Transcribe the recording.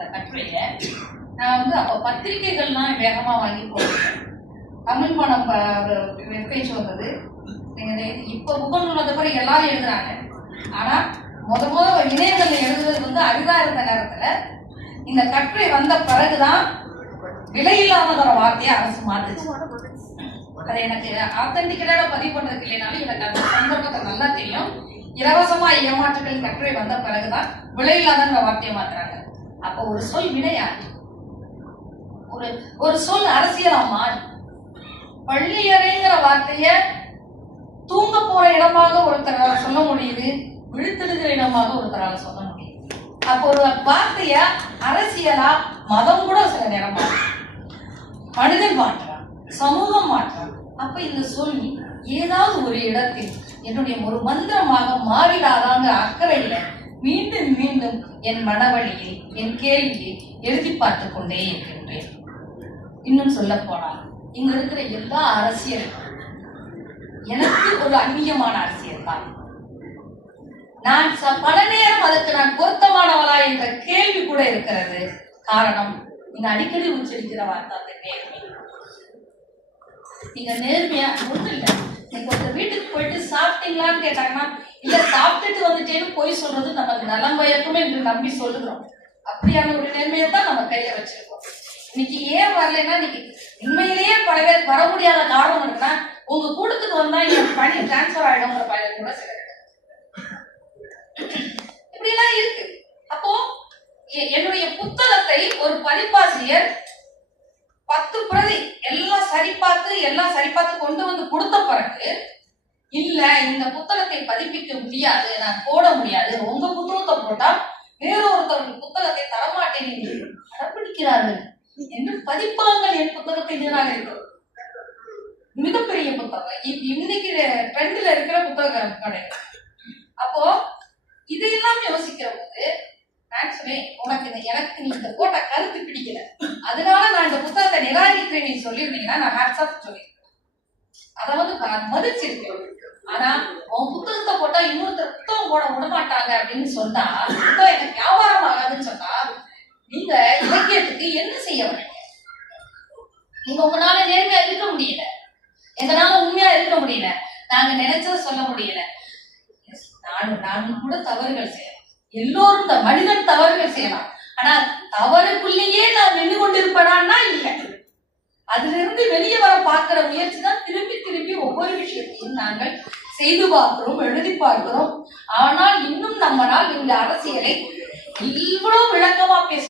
கட்டுரைய நான் அப்போ பத்திரிகைகள்லாம் வேகமா வாங்கி போடுறேன். தமிழ் மனம் வெப்பேஜ் வந்தது. இப்போ முகநூல் வந்த பிறகு எல்லாரும் எழுதுறாங்க. ஆனா முத இணையங்கள்ல எழுதுறது அரிதா இருந்த நேரத்துல இந்த கட்டுரை வந்த பிறகுதான் விலையில்லாமங்கிற வார்த்தையை அரசு மாத்துச்சு. அதை எனக்கு ஆத்தன்டிக்கேட்டா பதிவு பண்றதுக்கு இல்லைனாலும் எனக்கு அந்த சந்தர்ப்பத்தை நல்லா தெரியும். இலவசமா ஏமாற்றுகள் கட்டுரை வந்த பிறகுதான் விலையில்லாதங்கிற வார்த்தையை மாத்துறாங்க. அப்ப ஒரு சொல் வினையாகி ஒரு சொல் அரசியலா மாறி பள்ளியறைங்கிற வார்த்தைய தூங்க போற இடமாக ஒருத்தரால சொல்ல முடியுது, விழுத்தெழுகிற இடமாக ஒருத்தரால சொல்ல முடியுது. அப்போ ஒரு வார்த்தைய அரசியலா மதம் கூட சில நேரம் மாற்றான், மனிதன் மாற்றான், சமூகம் மாற்றான். அப்ப இந்த சொல் ஏதாவது ஒரு இடத்தில் என்னுடைய ஒரு மந்திரமாக மாறிடாதாங்கிற அக்கறையில மீண்டும் மீண்டும் என் மனவழியில் என் கேள்வியை எழுதி பார்த்து கொண்டே இருக்கின்றேன். இன்னும் சொல்ல போனால் இங்க இருக்கிற எல்லா அரசியல் எனக்கு ஒரு அந்நியமான அரசியல் தான். நான் பல நேரம் அதற்கு நான் பொருத்தமானவளா என்ற கேள்வி கூட இருக்கிறது. காரணம், நீங்க அடிக்கடி உச்சரிக்கிற வார்த்தை நேர்மை. நீங்க நேர்மையா ஒண்ணு இல்ல, நீங்க ஒரு வீட்டுக்கு போயிட்டு சாப்பிட்டீங்களான்னு கேட்டாங்கன்னா இல்ல சாப்பிட்டுட்டு வந்துட்டேன்னு போய் சொல்றது நமக்கு நலம் பயக்குமே என்று நம்பி சொல்லுகிறோம். அப்படியான ஒரு நேர்மையை தான் நம்ம கையில வச்சிருக்கோம். இன்னைக்கு ஏன் வரலன்னா, இன்னைக்கு உண்மையிலேயே பல பேர் வர முடியாத காரணம் இருக்குன்னா, உங்க கூட்டத்துக்கு வந்தா என் பணி டிரான்ஸ்பர் ஆயிடும்ங்கிற பயிர் கூட சில இப்படி எல்லாம் இருக்கு. அப்போ என்னுடைய புத்தகத்தை ஒரு பதிப்பாசிரியர் 10 பிரதி எல்லாம் சரிபார்த்து கொண்டு வந்து கொடுத்த பிறகு இல்ல இந்த புத்தகத்தை பதிப்பிக்க முடியாது, நான் போட முடியாது, உங்க புத்தகத்தை போட்டா வேறொருத்தவர்கள் புத்தகத்தை தரமாட்டேன் என்று அடம்பிடிக்கிறார்கள் என்று பதிப்பாளர்கள் என் புத்தகத்தை நிராகரிக்கிறது. மிகப்பெரிய புத்தகம் இன்னைக்கு ட்ரெண்ட்ல இருக்கிற புத்தகம் கிடையாது. அப்போ இதையெல்லாம் யோசிக்கிற போது நான் சொன்னேன், எனக்கு நீ இந்த போட்ட கருத்து பிடிக்கல, அதனால நான் இந்த புத்தகத்தை நிராகரிக்கிறேன் நீ சொல்லியிருந்தீங்கன்னா நான் ஹேட்ஸ் ஆஃப் சொல்லியிருக்கேன். அதை மதிச்சிருக்கேன். ஆனா உன் புத்தகத்தை போட்டா இன்னொருத்தர் புத்தகம் போட விடமாட்டாங்க அப்படின்னு சொன்னா, புத்தகம் எனக்கு வியாபாரம் ஆகாதுன்னு சொன்னா, நீங்க இலக்கியத்துக்கு என்ன செய்ய வரீங்க? நீங்க உங்களால நேர்மையா இருக்க முடியல, எங்களால உண்மையா இருக்க முடியல, நாங்க நினைச்சதை சொல்ல முடியல. நானும் கூட தவறுகள் செய்யலாம், எல்லோரும் இந்த மனிதன் தவறுகள் செய்யலாம். ஆனா தவறுக்குள்ளேயே நான் நின்று கொண்டிருப்பேனா இல்லை. அதுல இருந்து வெளியே வர பார்க்கிற முயற்சி தான் திருப்பி ஒவ்வொரு விஷயத்தையும் நாங்கள் செய்து பார்க்கிறோம், எழுதி பார்க்கிறோம். ஆனால் இன்னும் நம்மளால் இந்த அரசியலை இவ்வளவு விளக்கமா பேச